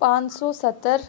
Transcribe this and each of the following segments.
570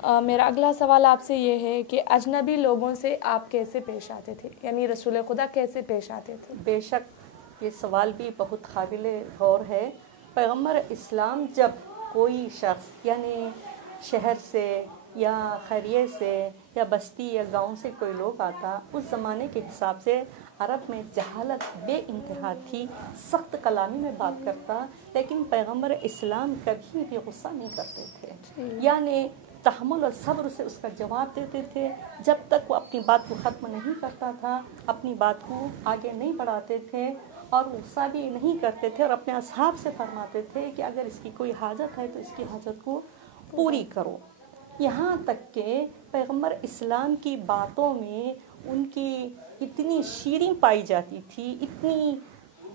میرا اگلا سوال آپ سے یہ ہے کہ اجنبی لوگوں سے آپ کیسے پیش آتے تھے، یعنی رسول خدا کیسے پیش آتے تھے؟ بے شک یہ سوال بھی بہت قابل غور ہے۔ پیغمبر اسلام جب کوئی شخص یعنی شہر سے یا قریے سے یا بستی یا گاؤں سے کوئی لوگ آتا، اس زمانے کے حساب سے عرب میں جہالت بے انتہا تھی، سخت کلامی میں بات کرتا، لیکن پیغمبر اسلام کبھی بھی غصہ نہیں کرتے تھے، یعنی تحمل اور صبر سے اس کا جواب دیتے تھے، جب تک وہ اپنی بات کو ختم نہیں کرتا تھا، اپنی بات کو آگے نہیں بڑھاتے تھے اور غصہ بھی نہیں کرتے تھے، اور اپنے اصحاب سے فرماتے تھے کہ اگر اس کی کوئی حاجت ہے تو اس کی حاجت کو پوری کرو۔ یہاں تک کہ پیغمبر اسلام کی باتوں میں ان کی اتنی شیریں پائی جاتی تھی، اتنی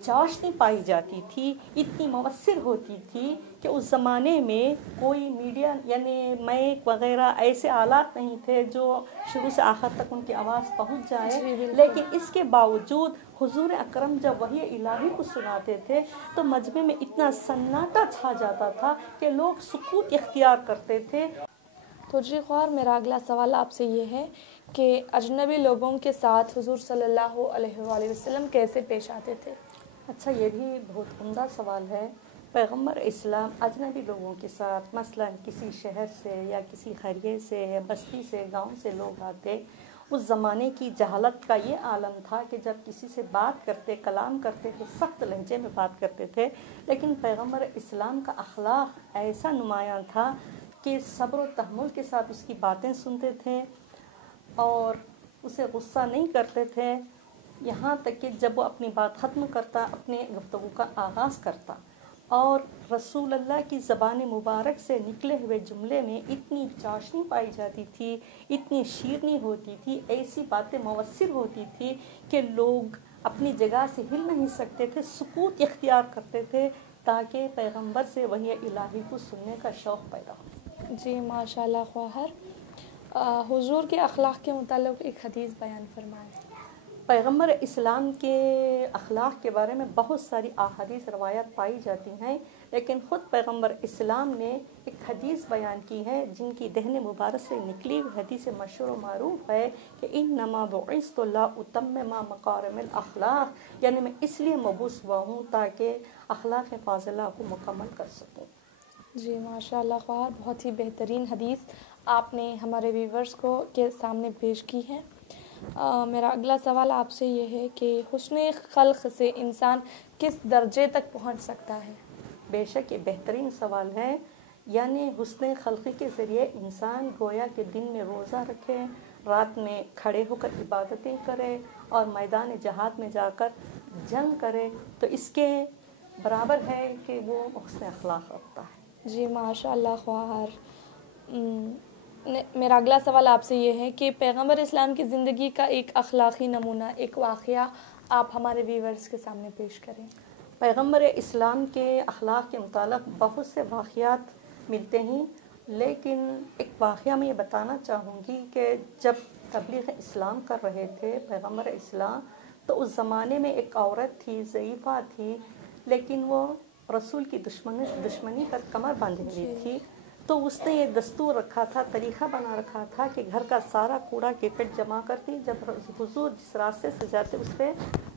چاشنی پائی جاتی تھی، اتنی مؤثر ہوتی تھی کہ اس زمانے میں کوئی میڈیا یعنی مائک وغیرہ ایسے آلات نہیں تھے جو شروع سے آخر تک ان کی آواز پہنچ جائے، لیکن اس کے باوجود حضور اکرم جب وحی الہی کو سناتے تھے تو مجمع میں اتنا سناٹا چھا جاتا تھا کہ لوگ سکوت اختیار کرتے تھے۔ تو جی خواہر، میرا اگلا سوال آپ سے یہ ہے کہ اجنبی لوگوں کے ساتھ حضور صلی اللہ علیہ وآلہ وسلم کیسے پیش آتے تھے؟ اچھا، یہ بھی بہت عمدہ سوال ہے۔ پیغمبر اسلام اجنبی لوگوں کے ساتھ مثلا کسی شہر سے یا کسی قریے سے یا بستی سے گاؤں سے لوگ آتے، اس زمانے کی جہالت کا یہ عالم تھا کہ جب کسی سے بات کرتے کلام کرتے تو سخت لہجے میں بات کرتے تھے، لیکن پیغمبر اسلام کا اخلاق ایسا نمایاں تھا کہ صبر و تحمل کے ساتھ اس کی باتیں سنتے تھے اور اسے غصہ نہیں کرتے تھے، یہاں تک کہ جب وہ اپنی بات ختم کرتا اپنے گفتگو کا آغاز کرتا، اور رسول اللہ کی زبان مبارک سے نکلے ہوئے جملے میں اتنی چاشنی پائی جاتی تھی، اتنی شیرنی ہوتی تھی، ایسی باتیں مؤثر ہوتی تھی کہ لوگ اپنی جگہ سے ہل نہیں سکتے تھے، سکوت اختیار کرتے تھے تاکہ پیغمبر سے وحی الہی کو سننے کا شوق پیدا ہو۔ جی ماشاء اللہ خواہر، حضور کے اخلاق کے متعلق ایک حدیث بیان فرمائیں۔ پیغمبر اسلام کے اخلاق کے بارے میں بہت ساری احادیث روایات پائی جاتی ہیں، لیکن خود پیغمبر اسلام نے ایک حدیث بیان کی ہے جن کی دہن مبارک سے نکلی ہوئی حدیث مشہور و معروف ہے کہ انما بعثت لاتمم مکارم الاخلاق، یعنی میں اس لیے مبعوث ہوا ہوں تاکہ اخلاق فاضلہ کو مکمل کر سکوں۔ جی ماشاء اللہ خواہر، بہت ہی بہترین حدیث آپ نے ہمارے ویورز کو کے سامنے پیش کی ہے۔ میرا اگلا سوال آپ سے یہ ہے کہ حسن خلق سے انسان کس درجے تک پہنچ سکتا ہے؟ بے شک یہ بہترین سوال ہے، یعنی حسن خلقی کے ذریعے انسان گویا کہ دن میں روزہ رکھے، رات میں کھڑے ہو کر عبادتیں کرے اور میدان جہاد میں جا کر جنگ کرے، تو اس کے برابر ہے کہ وہ حسن اخلاق رکھتا ہے۔ جی ماشاء اللہ خواہر، میرا اگلا سوال آپ سے یہ ہے کہ پیغمبر اسلام کی زندگی کا ایک اخلاقی نمونہ، ایک واقعہ آپ ہمارے ویورز کے سامنے پیش کریں۔ پیغمبر اسلام کے اخلاق کے متعلق بہت سے واقعات ملتے ہیں، لیکن ایک واقعہ میں یہ بتانا چاہوں گی کہ جب تبلیغ اسلام کر رہے تھے پیغمبر اسلام، تو اس زمانے میں ایک عورت تھی، ضعیفہ تھی، لیکن وہ رسول کی دشمنی پر کمر باندھے ہوئی تھی، تو اس نے یہ دستور رکھا تھا، طریقہ بنا رکھا تھا کہ گھر کا سارا کوڑا کرکٹ جمع کرتی، جب حضور جس راستے سے جاتے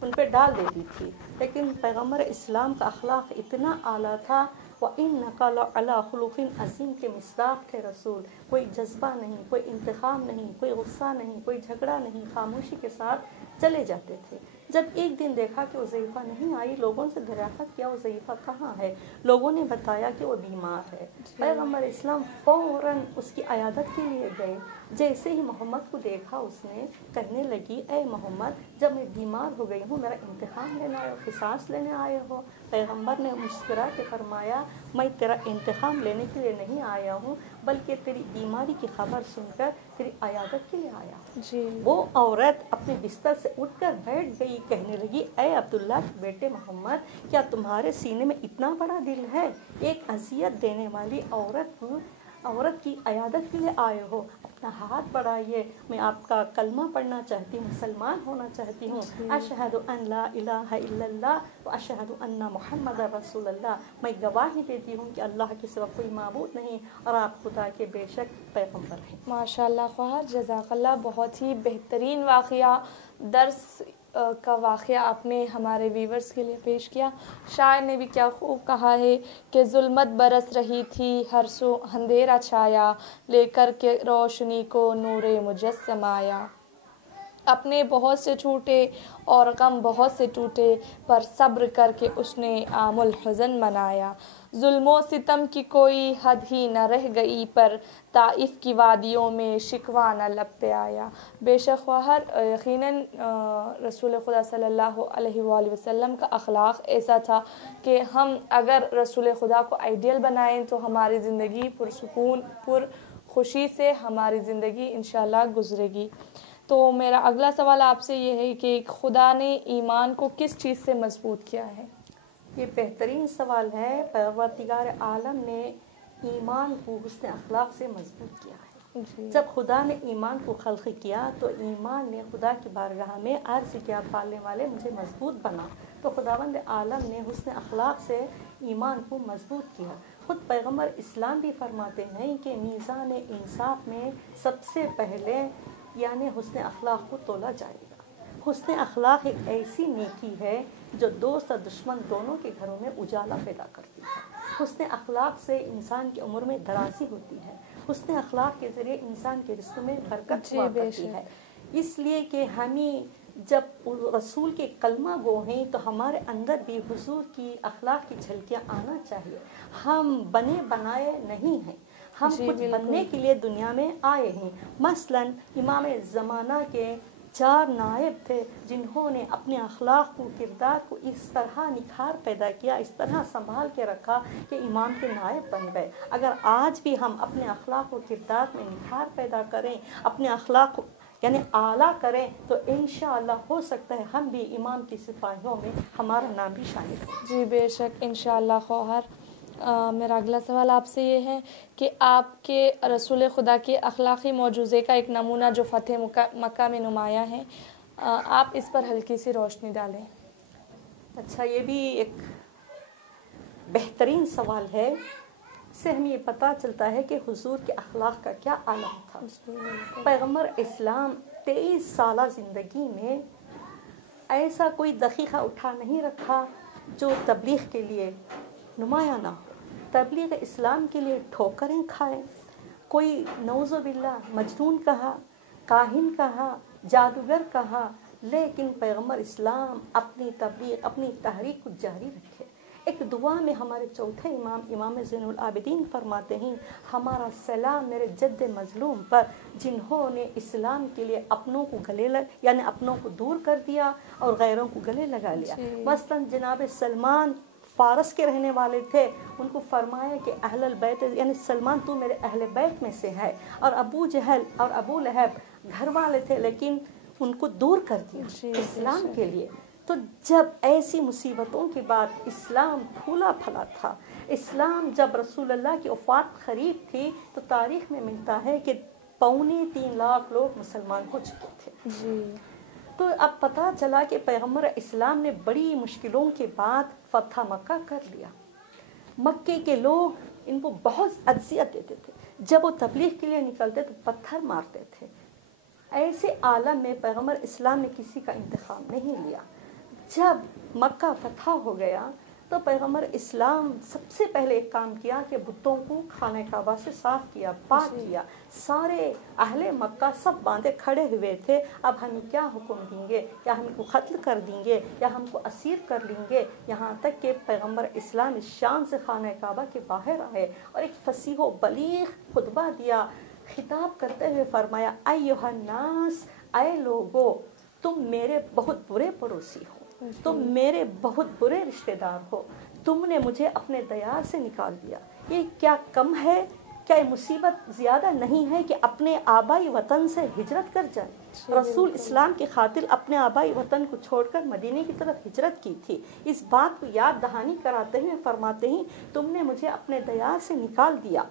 ان پہ ڈال دیتی تھی، لیکن پیغمبر اسلام کا اخلاق اتنا اعلیٰ تھا، وَإِنَّكَ لَعَلَىٰ خُلُقٍ عَظِيمٍ کے مصداق تھے رسول، کوئی جذبہ نہیں، کوئی انتقام نہیں، کوئی غصہ نہیں، کوئی جھگڑا نہیں، خاموشی کے ساتھ چلے جاتے تھے۔ جب ایک دن دیکھا کہ وہ ضعیفہ نہیں آئی، لوگوں سے دریافت کیا وہ ضعیفہ کہاں ہے، لوگوں نے بتایا کہ وہ بیمار ہے۔ پیغمبر اسلام فوراً اس کی عیادت کے لیے گئے، جیسے ہی محمد کو دیکھا اس نے کہنے لگی، اے محمد، جب میں بیمار ہو گئی ہوں میرا انتقام لینے آئے ہو، قصاص لینے آئے ہو؟ پیغمبر نے مسکرا کے فرمایا، میں تیرا انتقام لینے کے لیے نہیں آیا ہوں، بلکہ تیری بیماری کی خبر سن کر تیری عیادت کے لیے آیا ہوں۔ جی وہ عورت اپنے بستر سے اٹھ کر بیٹھ گئی، کہنے لگی، اے عبداللہ کے بیٹے محمد، کیا تمہارے سینے میں اتنا بڑا دل ہے؟ ایک اذیت دینے والی عورت عورت کی عیادت کے لیے آئے ہو، اپنا ہاتھ بڑھائیے، میں آپ کا کلمہ پڑھنا چاہتی ہوں، مسلمان ہونا چاہتی ہوں، اشہد ان لا الہ الا اللہ و اشہد ان محمد رسول اللہ، میں گواہی دیتی ہوں کہ اللہ کے سوا کوئی معبود نہیں اور آپ خدا کے بے شک پیغمبر ہیں۔ ماشاء اللہ خواہر، جزاک اللہ، بہت ہی بہترین واقعہ، درس کا واقعہ آپ نے ہمارے ویورز کے لیے پیش کیا۔ شاعر نے بھی کیا خوب کہا ہے کہ ظلمت برس رہی تھی ہر سو اندھیرا چھایا، لے کر کے روشنی کو نور مجسم آیا۔ اپنے بہت سے چھوٹے اور غم بہت سے ٹوٹے، پر صبر کر کے اس نے عام الحزن منایا۔ ظلم و ستم کی کوئی حد ہی نہ رہ گئی، پر طائف کی وادیوں میں شکوہ نہ لب پہ آیا۔ بے شک خواہر، یقیناً رسول خدا صلی اللہ علیہ وآلہ وسلم کا اخلاق ایسا تھا کہ ہم اگر رسول خدا کو آئیڈیل بنائیں تو ہماری زندگی پرسکون پر خوشی سے ہماری زندگی انشاءاللہ گزرے گی۔ تو میرا اگلا سوال آپ سے یہ ہے کہ خدا نے ایمان کو کس چیز سے مضبوط کیا ہے؟ یہ بہترین سوال ہے۔ پروردگار عالم نے ایمان کو حسن اخلاق سے مضبوط کیا ہے۔ جب خدا نے ایمان کو خلق کیا تو ایمان نے خدا کی بارگاہ میں عرض کیا، پالنے والے مجھے مضبوط بنا، تو خداوند عالم نے حسن اخلاق سے ایمان کو مضبوط کیا۔ خود پیغمبر اسلام بھی فرماتے ہیں کہ میزان انصاف میں سب سے پہلے یعنی حسن اخلاق کو تولا جائے گا۔ حسن اخلاق ایک ایسی نیکی ہے جو دوست اور دشمن دونوں کے گھروں میں اجالا پیدا کرتی ہے۔ حسن اخلاق سے انسان کی عمر میں درازی ہوتی ہے۔ حسن اخلاق کے ذریعے انسان کے رشتوں میں برکت ہوا کرتی ہے۔ اس لیے کہ ہمیں جب رسول کے کلمہ گو ہیں تو ہمارے اندر بھی حضور کی اخلاق کی جھلکیاں آنا چاہیے۔ ہم بنے بنائے نہیں ہیں، ہم کچھ بننے کے لیے دنیا میں آئے ہیں۔ مثلاً امام زمانہ کے 4 نائب تھے جنہوں نے اپنے اخلاق کو، کردار کو اس طرح نکھار پیدا کیا، اس طرح سنبھال کے رکھا کہ امام کے نائب بن گئے۔ اگر آج بھی ہم اپنے اخلاق و کردار میں نکھار پیدا کریں، اپنے اخلاق کو یعنی اعلیٰ کریں تو انشاءاللہ ہو سکتا ہے ہم بھی امام کی سپاہیوں میں ہمارا نام بھی شامل ہو۔ جی بے شک انشاءاللہ خواہر۔ میرا اگلا سوال آپ سے یہ ہے کہ آپ کے رسول خدا کے اخلاقی معجزے کا ایک نمونہ جو فتح مکہ میں نمایاں ہے، آپ اس پر ہلکی سی روشنی ڈالیں۔ اچھا، یہ بھی ایک بہترین سوال ہے۔ اس سے ہمیں یہ پتہ چلتا ہے کہ حضور کے اخلاق کا کیا عالم تھا۔ پیغمبر اسلام 23 سالہ زندگی میں ایسا کوئی دقیقہ اٹھا نہیں رکھا جو تبلیغ کے لیے نمایاں نہ ہو، تبلیغ اسلام کے لیے ٹھوکریں کھائے، کوئی نعوذ باللہ مجنون کہا، کاہن کہا، جادوگر کہا، لیکن پیغمبر اسلام اپنی تبلیغ، اپنی تحریک کو جاری رکھے۔ ایک دعا میں ہمارے چوتھے امام، امام زین العابدین فرماتے ہیں، ہمارا سلام میرے جد مظلوم پر جنہوں نے اسلام کے لیے اپنوں کو یعنی اپنوں کو دور کر دیا اور غیروں کو گلے لگا لیا۔ مثلاً جناب سلمان فارس کے رہنے والے تھے، ان کو فرمایا کہ اہل البیت یعنی سلمان تو میرے اہل بیت میں سے ہے، اور ابو جہل اور ابو لہب گھر والے تھے لیکن ان کو دور کر دیا اسلام کے لیے۔ تو جب ایسی مصیبتوں کے بعد اسلام پھولا پھلا تھا، اسلام جب رسول اللہ کی وفات قریب تھی تو تاریخ میں ملتا ہے کہ 2.25 لاکھ لوگ مسلمان ہو چکے تھے۔ تو اب پتہ چلا کہ پیغمبر اسلام نے بڑی مشکلوں کے بعد فتح مکہ کر لیا۔ مکے کے لوگ ان کو بہت اذیت دیتے تھے، جب وہ تبلیغ کے لیے نکلتے تو پتھر مارتے تھے۔ ایسے عالم میں پیغمبر اسلام نے کسی کا انتخاب نہیں لیا۔ جب مکہ فتح ہو گیا تو پیغمبر اسلام سب سے پہلے ایک کام کیا کہ بتوں کو خانہ کعبہ سے صاف کیا، پاک کیا۔ سارے اہل مکہ سب باندھے کھڑے ہوئے تھے، اب ہمیں کیا حکم دیں گے، یا ہم کو قتل کر دیں گے یا ہم کو اسیر کر لیں گے۔ یہاں تک کہ پیغمبر اسلام اس شان سے خانہ کعبہ کے باہر آئے اور ایک فصیح و بلیغ خطبہ دیا، خطاب کرتے ہوئے فرمایا، ایھا الناس، اے لوگو، تم میرے بہت برے پڑوسی ہو، تم میرے بہت برے رشتہ دار ہو، تم نے مجھے اپنے دیار سے نکال دیا۔ یہ کیا کم ہے؟ کیا یہ مصیبت زیادہ نہیں ہے کہ اپنے آبائی وطن سے ہجرت کر جائے؟ رسول اسلام کی خاطر اپنے آبائی وطن کو چھوڑ کر مدینے کی طرف ہجرت کی تھی۔ اس بات کو یاد دہانی کراتے ہیں، فرماتے ہیں تم نے مجھے اپنے دیار سے نکال دیا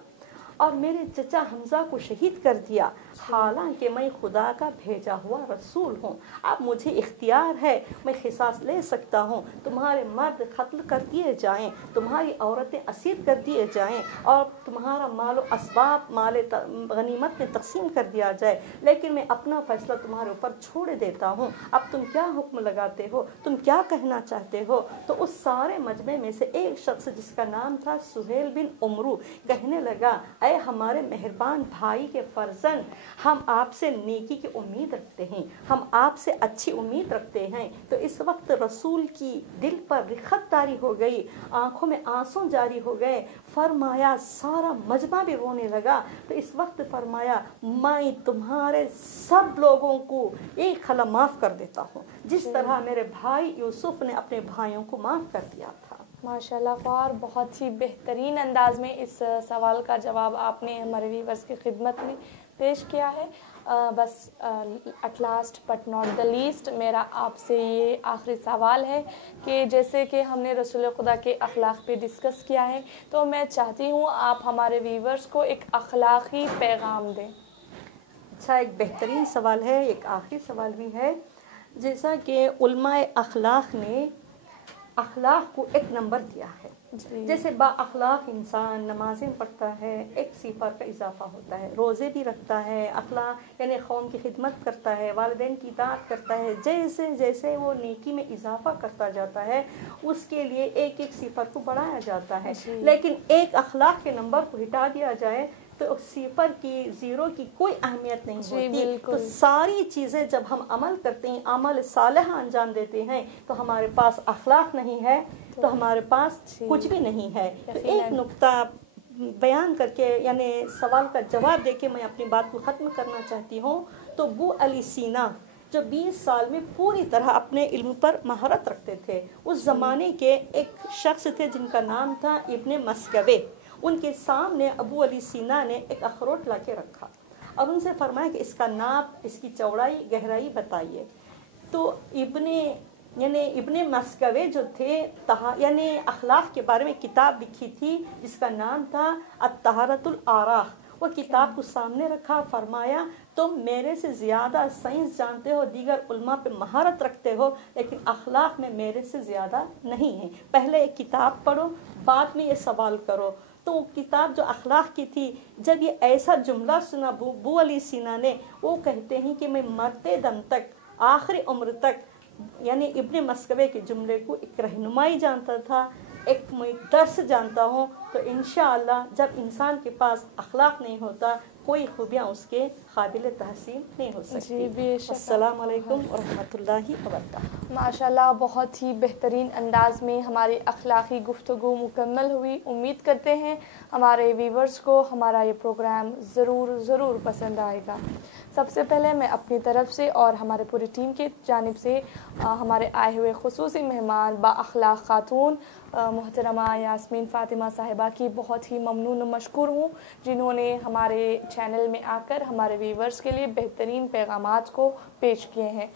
اور میرے چچا حمزہ کو شہید کر دیا، حالانکہ میں خدا کا بھیجا ہوا رسول ہوں۔ اب مجھے اختیار ہے، میں قصاص لے سکتا ہوں، تمہارے مرد قتل کر دیے جائیں، تمہاری عورتیں اسیر کر دیے جائیں، اور تمہارا مال و اسباب مال غنیمت میں تقسیم کر دیا جائے، لیکن میں اپنا فیصلہ تمہارے اوپر چھوڑ دیتا ہوں۔ اب تم کیا حکم لگاتے ہو، تم کیا کہنا چاہتے ہو؟ تو اس سارے مجمع میں سے ایک شخص جس کا نام تھا سہیل بن عمرو کہنے لگا، اے ہمارے مہربان بھائی کے فرزند، ہم آپ سے نیکی کی امید رکھتے ہیں، ہم آپ سے اچھی امید رکھتے ہیں۔ تو اس وقت رسول کی دل پر رخت طاری ہو گئی، آنکھوں میں آنسو جاری ہو گئے، فرمایا سارا مجمع بھی رونے لگا۔ تو اس وقت فرمایا میں تمہارے سب لوگوں کو ایک خلا معاف کر دیتا ہوں، جس طرح میرے بھائی یوسف نے اپنے بھائیوں کو معاف کر دیا تھا۔ ماشاءاللہ فار بہت ہی بہترین انداز میں اس سوال کا جواب آپ نے ہمارے ویورز کی خدمت میں پیش کیا ہے۔ بس at last but not the least میرا آپ سے یہ آخری سوال ہے کہ جیسے کہ ہم نے رسول خدا کے اخلاق پہ ڈسکس کیا ہے، تو میں چاہتی ہوں آپ ہمارے ویورز کو ایک اخلاقی پیغام دیں۔ اچھا، ایک بہترین سوال ہے، ایک آخری سوال بھی ہے۔ جیسا کہ علماء اخلاق نے اخلاق کو ایک نمبر دیا ہے، جیسے با اخلاق انسان نمازیں پڑھتا ہے، ایک صفر کا اضافہ ہوتا ہے، روزے بھی رکھتا ہے، اخلاق یعنی قوم کی خدمت کرتا ہے، والدین کی اطاعت کرتا ہے، جیسے جیسے وہ نیکی میں اضافہ کرتا جاتا ہے اس کے لیے ایک ایک صفر کو بڑھایا جاتا ہے۔ لیکن ایک اخلاق کے نمبر کو ہٹا دیا جائے تو صفر کی، زیرو کی کوئی اہمیت نہیں ہوتی۔ تو ساری چیزیں جب ہم عمل کرتے ہیں، عمل صالح انجام دیتے ہیں، تو ہمارے پاس اخلاق نہیں ہے تو ہمارے پاس کچھ بھی نہیں ہے۔ تو ایک نقطہ بیان کر کے یعنی سوال کا جواب دے کے میں اپنی بات کو ختم کرنا چاہتی ہوں۔ تو ابو علی سینا جو 20 سال میں پوری طرح اپنے علم پر مہارت رکھتے تھے، اس زمانے کے ایک شخص تھے جن کا نام تھا ابن مسکوے۔ ان کے سامنے ابو علی سینا نے ایک اخروٹ لا کے رکھا اور ان سے فرمایا کہ اس کا ناپ، اس کی چوڑائی، گہرائی بتائیے۔ تو ابن مسکوے جو تھے یعنی اخلاق کے بارے میں کتاب لکھی تھی جس کا نام تھا الطہارۃ الاراق، وہ کتاب کو سامنے رکھا، فرمایا تم میرے سے زیادہ سائنس جانتے ہو، دیگر علماء پہ مہارت رکھتے ہو، لیکن اخلاق میں میرے سے زیادہ نہیں ہے، پہلے ایک کتاب پڑھو بعد میں یہ سوال کرو۔ تو وہ کتاب جو اخلاق کی تھی، جب یہ ایسا جملہ سنا ابو علی سینا نے، وہ کہتے ہیں کہ میں مرتے دم تک، آخری عمر تک یعنی ابن مسکوے کے جملے کو ایک رہنمائی جانتا تھا، ایک میں درس جانتا ہوں۔ تو انشاءاللہ جب انسان کے پاس اخلاق نہیں ہوتا، کوئی خوبیاں اس کے قابل تحسین نہیں ہو سکتی۔ السلام علیکم ورحمۃ اللہ وبرکاتہ۔ ماشاءاللہ بہت ہی بہترین انداز میں ہماری اخلاقی گفتگو مکمل ہوئی۔ امید کرتے ہیں ہمارے ویورز کو ہمارا یہ پروگرام ضرور پسند آئے گا۔ سب سے پہلے میں اپنی طرف سے اور ہمارے پوری ٹیم کی جانب سے ہمارے آئے ہوئے خصوصی مہمان با اخلاق خاتون محترمہ یاسمین فاطمہ صاحبہ کی بہت ہی ممنون و مشکور ہوں، جنہوں نے ہمارے چینل میں آ کر ہمارے ویورز کے لیے بہترین پیغامات کو پیش کیے ہیں۔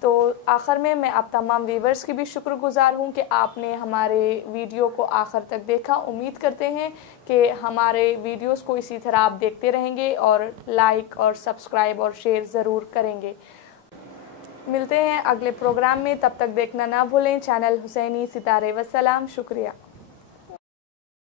تو آخر میں آپ تمام ویورز کی بھی شکر گزار ہوں کہ آپ نے ہمارے ویڈیو کو آخر تک دیکھا۔ امید کرتے ہیں کہ ہمارے ویڈیوز کو اسی طرح آپ دیکھتے رہیں گے اور لائک اور سبسکرائب اور شیئر ضرور کریں گے۔ ملتے ہیں اگلے پروگرام میں، تب تک دیکھنا نہ بھولیں چینل حسینی ستارے۔ وسلام، شکریہ۔